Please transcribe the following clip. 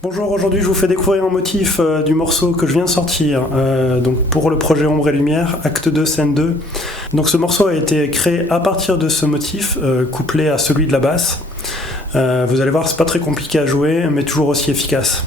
Bonjour, aujourd'hui je vous fais découvrir un motif du morceau que je viens de sortir donc pour le projet Ombre et Lumière, acte 2, scène 2. Donc ce morceau a été créé à partir de ce motif, couplé à celui de la basse. Vous allez voir, c'est pas très compliqué à jouer, mais toujours aussi efficace.